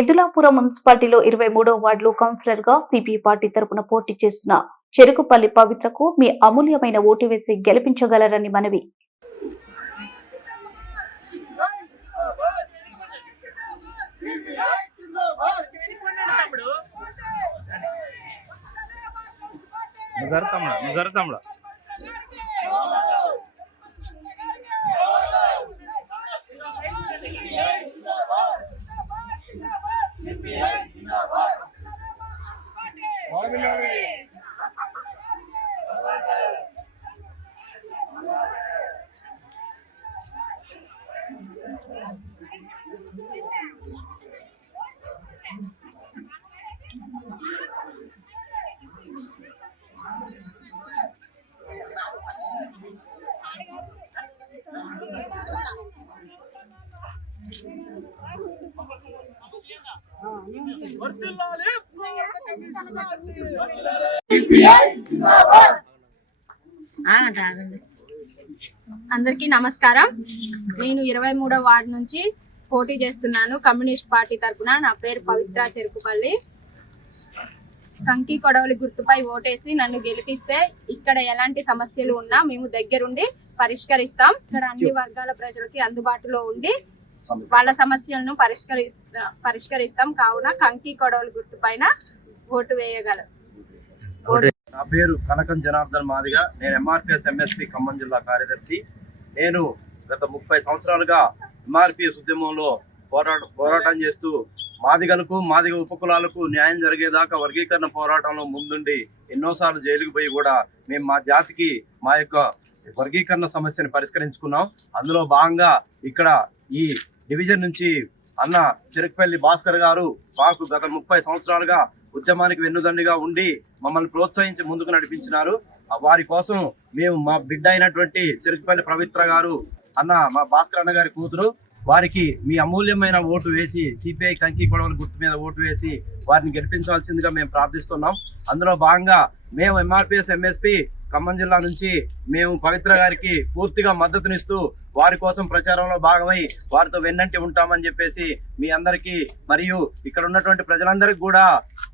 ఎద్దులాపురం మున్సిపాలిటీలో ఇరవై మూడో వార్డులో కౌన్సిలర్గా సిపి పార్టీ తరపున పోటీ చేసిన చెరుకుపల్లి పవిత్రకు మీ అమూల్యమైన ఓటు వేసి గెలిపించగలరని మనవి. తమ్ముడా. అందరికీ నమస్కారం. నేను ఇరవై మూడో వార్డు నుంచి పోటీ చేస్తున్నాను కమ్యూనిస్ట్ పార్టీ తరపున నా పేరు పవిత్ర చెరుకుపల్లి. కంకి కొడవలి గుర్తుపై ఓటేసి నన్ను గెలిపిస్తే ఇక్కడ ఎలాంటి సమస్యలు ఉన్నా మేము దగ్గరుండి పరిష్కరిస్తాం. ఇక్కడ అన్ని వర్గాల ప్రజలకి అందుబాటులో ఉండి వాళ్ళ సమస్యలను పరిష్కరిస్తా పరిష్కరిస్తాం. కావున కంకి కొడవలి గుర్తుపైన ఓటు వేయగలరు నా పేరు కనకం జనార్దన్ మాదిగా. నేను ఎంఆర్పిఎస్ ఎంఎస్పి ఖమ్మం జిల్లా కార్యదర్శి. నేను గత ముప్పై సంవత్సరాలుగా ఎంఆర్పిఎస్ ఉద్యమంలో పోరాట పోరాటం చేస్తూ మాదిగలకు మాదిగ ఉపకులాలకు న్యాయం జరిగేదాకా వర్గీకరణ పోరాటంలో ముందుండి ఎన్నోసార్లు జైలుకు పోయి కూడా మేము మా జాతికి మా యొక్క వర్గీకరణ సమస్యను పరిష్కరించుకున్నాం. అందులో భాగంగా ఇక్కడ ఈ డివిజన్ నుంచి అన్న చిరకపల్లి భాస్కర్ గారు మాకు గత ముప్పై సంవత్సరాలుగా ఉద్యమానికి వెన్నుదండిగా ఉండి మమ్మల్ని ప్రోత్సహించి ముందుకు నడిపించినారు. వారి కోసం మేము మా బిడ్డ అయినటువంటి చెరుకుపల్లి పవిత్ర గారు అన్న మా భాస్కర్ అన్న గారి కూతురు వారికి మీ అమూల్యమైన ఓటు వేసి సిపిఐ కంకి కొడవల గుర్తు మీద ఓటు వేసి వారిని గెలిపించాల్సిందిగా మేము ప్రార్థిస్తున్నాం. అందులో భాగంగా మేము ఎంఆర్పిఎస్ ఎంఎస్పి ఖమ్మం జిల్లా నుంచి మేము పవిత్ర గారికి పూర్తిగా మద్దతునిస్తూ వారి కోసం ప్రచారంలో భాగమై వారితో వెన్నంటి ఉంటామని చెప్పేసి మీ అందరికీ మరియు ఇక్కడ ఉన్నటువంటి ప్రజలందరికీ కూడా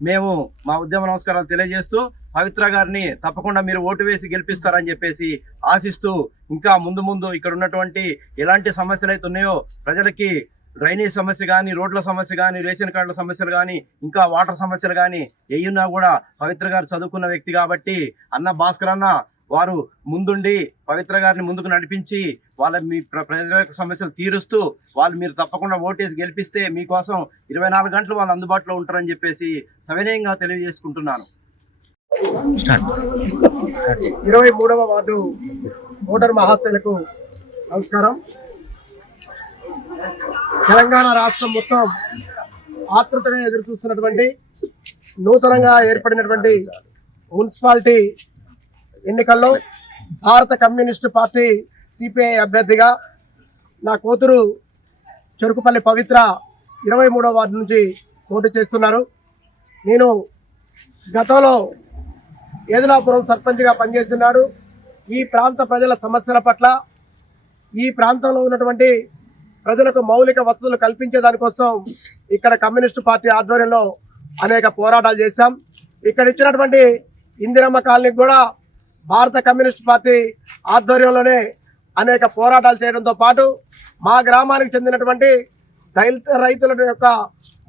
మేము మా ఉద్యమ నమస్కారాలు తెలియజేస్తూ పవిత్ర గారిని తప్పకుండా మీరు ఓటు వేసి గెలిపిస్తారని చెప్పేసి ఆశిస్తూ ఇంకా ముందు ముందు ఇక్కడ ఉన్నటువంటి ఎలాంటి సమస్యలు అయితే ఉన్నాయో ప్రజలకి డ్రైనేజ్ సమస్య కానీ రోడ్ల సమస్య కానీ రేషన్ కార్డుల సమస్యలు కానీ ఇంకా వాటర్ సమస్యలు కానీ ఏయున్నా కూడా పవిత్ర గారు చదువుకున్న వ్యక్తి కాబట్టి అన్న భాస్కర్ అన్న వారు ముందుండి పవిత్ర గారిని ముందుకు నడిపించి వాళ్ళ మీ ప్ర- ప్రజల యొక్క సమస్యలు తీరుస్తూ వాళ్ళు మీరు తప్పకుండా ఓటేసి గెలిపిస్తే మీకోసం ఇరవై నాలుగు గంటలు వాళ్ళు అందుబాటులో ఉంటారని చెప్పేసి సవినయంగా తెలియజేసుకుంటున్నాను. ఇరవై మూడవ వార్డు ఓటర్ మహాశయులకు నమస్కారం. తెలంగాణ రాష్ట్రం మొత్తం ఆతృతగా ఎదురు చూస్తున్నటువంటి నూతనంగా ఏర్పడినటువంటి మున్సిపాలిటీ ఎన్నికల్లో భారత కమ్యూనిస్టు పార్టీ సిపిఐ అభ్యర్థిగా నా కూతురు చెరుకుపల్లి పవిత్ర ఇరవై మూడవ వార్డు నుంచి పోటీ చేస్తున్నారు. నేను గతంలో ఏదులాపురం సర్పంచ్గా పనిచేస్తున్నాడు. ఈ ప్రాంత ప్రజల సమస్యల పట్ల ఈ ప్రాంతంలో ఉన్నటువంటి ప్రజలకు మౌలిక వసతులు కల్పించే దానికోసం ఇక్కడ కమ్యూనిస్టు పార్టీ ఆధ్వర్యంలో అనేక పోరాటాలు చేశాం. ఇక్కడ ఇచ్చినటువంటి ఇందిరమ్మ కాలనీకి కూడా భారత కమ్యూనిస్ట్ పార్టీ ఆధ్వర్యంలోనే అనేక పోరాటాలు చేయడంతో పాటు మా గ్రామానికి చెందినటువంటి దళిత రైతుల యొక్క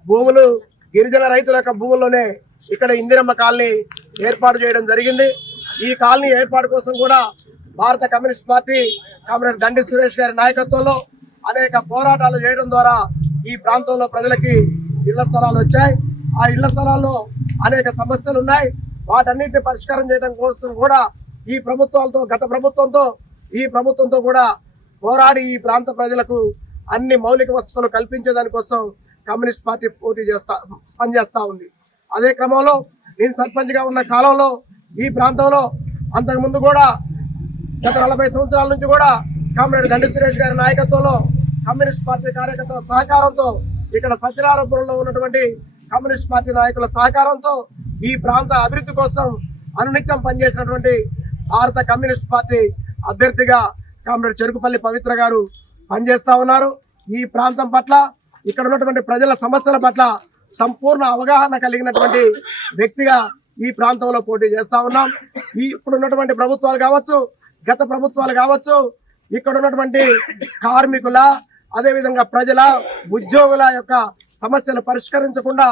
భూములు గిరిజన రైతుల యొక్క భూముల్లోనే ఇక్కడ ఇందిరమ్మ కాలనీ ఏర్పాటు చేయడం జరిగింది. ఈ కాలనీ ఏర్పాటు కోసం కూడా భారత communist party comrade Dandi Suresh గారి నాయకత్వంలో అనేక పోరాటాలు చేయడం ద్వారా ఈ ప్రాంతంలో ప్రజలకి ఇళ్ళ స్థలాలు వచ్చాయి. ఆ ఇళ్ళ స్థలాల్లో అనేక సమస్యలు ఉన్నాయి. వాటన్నిటిని పరిష్కారం చేయడం కోసం కూడా ఈ ప్రభుత్వాలతో గత ప్రభుత్వంతో ఈ ప్రభుత్వంతో కూడా పోరాడి ఈ ప్రాంత ప్రజలకు అన్ని మౌలిక వసతులు కల్పించేదానికోసం కమ్యూనిస్ట్ పార్టీ పోటీ చేస్తా పనిచేస్తూ ఉంది. అదే క్రమంలో నేను సర్పంచ్గా ఉన్న కాలంలో ఈ ప్రాంతంలో అంతకుముందు కూడా గత నలభై సంవత్సరాల నుంచి కూడా కామ్రేడ్ దండి సురేష్ గారి నాయకత్వంలో కమ్యూనిస్ట్ పార్టీ కార్యకర్తల సహకారంతో ఇక్కడ సత్యనారాయణపురంలో ఉన్నటువంటి కమ్యూనిస్ట్ పార్టీ నాయకుల సహకారంతో ఈ ప్రాంత అభివృద్ధి కోసం అనునిత్యం పనిచేసినటువంటి భారత కమ్యూనిస్ట్ పార్టీ అభ్యర్థిగా కామ్రేడ్ చెరుకుపల్లి పవిత్ర గారు పనిచేస్తా ఉన్నారు. ఈ ప్రాంతం పట్ల ఇక్కడ ఉన్నటువంటి ప్రజల సమస్యల పట్ల సంపూర్ణ అవగాహన కలిగినటువంటి వ్యక్తిగా ఈ ప్రాంతంలో పోటీ చేస్తా ఉన్నాం. ఈ ఇప్పుడు ఉన్నటువంటి ప్రభుత్వాలు కావచ్చు గత ప్రభుత్వాలు కావచ్చు ఇక్కడ ఉన్నటువంటి కార్మికుల అదేవిధంగా ప్రజల ఉద్యోగుల యొక్క సమస్యలు పరిష్కరించకుండా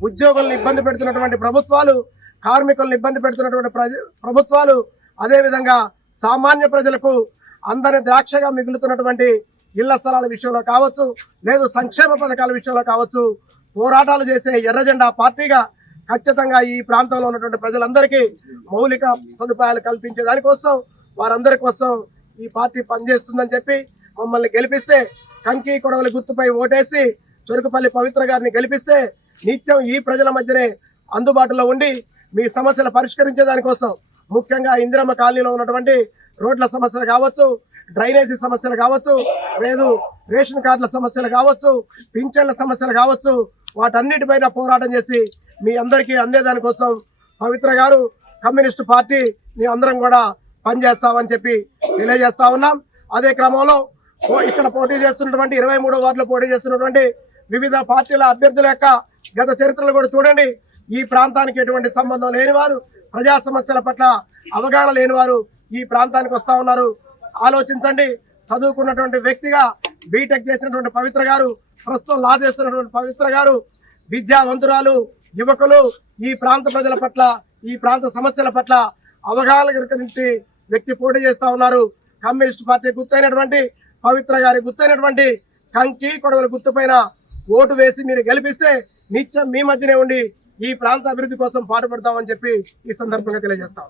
ఉద్యోగులను ఇబ్బంది పెడుతున్నటువంటి ప్రభుత్వాలు కార్మికులను ఇబ్బంది పెడుతున్నటువంటి ప్రజ- ప్రభుత్వాలు అదేవిధంగా సామాన్య ప్రజలకు అందరి ద్రాక్షగా మిగులుతున్నటువంటి ఇళ్ళ స్థలాల విషయంలో కావచ్చు లేదు సంక్షేమ పథకాల విషయంలో కావచ్చు పోరాటాలు చేసే ఎర్రజెండా పార్టీగా ఖచ్చితంగా ఈ ప్రాంతంలో ఉన్నటువంటి ప్రజలందరికీ మౌలిక సదుపాయాలు కల్పించే దానికోసం వారందరి కోసం ఈ పార్టీ పనిచేస్తుందని చెప్పి మమ్మల్ని గెలిపిస్తే కంకి కొడవలి గుర్తుపై ఓటేసి చెరుకుపల్లి పవిత్ర గారిని గెలిపిస్తే నిత్యం ఈ ప్రజల మధ్యనే అందుబాటులో ఉండి మీ సమస్యలు పరిష్కరించే దానికోసం ముఖ్యంగా ఇందిరమ్మ కాలనీలో ఉన్నటువంటి రోడ్ల సమస్యలు కావచ్చు డ్రైనేజీ సమస్యలు కావచ్చు లేదు రేషన్ కార్డుల సమస్యలు కావచ్చు పింఛన్ల సమస్యలు కావచ్చు వాటన్నిటిపైన పోరాటం చేసి మీ అందరికీ అందేదాని కోసం పవిత్ర గారు కమ్యూనిస్టు పార్టీ మీ అందరం కూడా పనిచేస్తామని చెప్పి తెలియజేస్తా ఉన్నాం. అదే క్రమంలో ఇక్కడ పోటీ చేస్తున్నటువంటి ఇరవై మూడో వార్డులో పోటీ చేస్తున్నటువంటి వివిధ పార్టీల అభ్యర్థుల యొక్క గత చరిత్రలు కూడా చూడండి. ఈ ప్రాంతానికి ఎటువంటి సంబంధం లేని వారు ప్రజా సమస్యల పట్ల అవగాహన లేని వారు ఈ ప్రాంతానికి వస్తూ ఉన్నారు. ఆలోచించండి. చదువుకున్నటువంటి వ్యక్తిగా బీటెక్ చేసినటువంటి పవిత్ర గారు ప్రస్తుతం లా చేస్తున్నటువంటి పవిత్ర గారు విద్యావంతురాలు యువకులు ఈ ప్రాంత ప్రజల పట్ల ఈ ప్రాంత సమస్యల పట్ల అవగాహన వ్యక్తి పోటీ చేస్తూ ఉన్నారు. కమ్యూనిస్ట్ పార్టీ గుర్తైనటువంటి పవిత్ర గారి గుర్తైనటువంటి కంకి కొడవల గుర్తుపైన ఓటు వేసి మీరు గెలిపిస్తే నిత్యం మీ మధ్యనే ఉండి ఈ ప్రాంత అభివృద్ధి కోసం పాటుపడతామని చెప్పి ఈ సందర్భంగా తెలియజేస్తా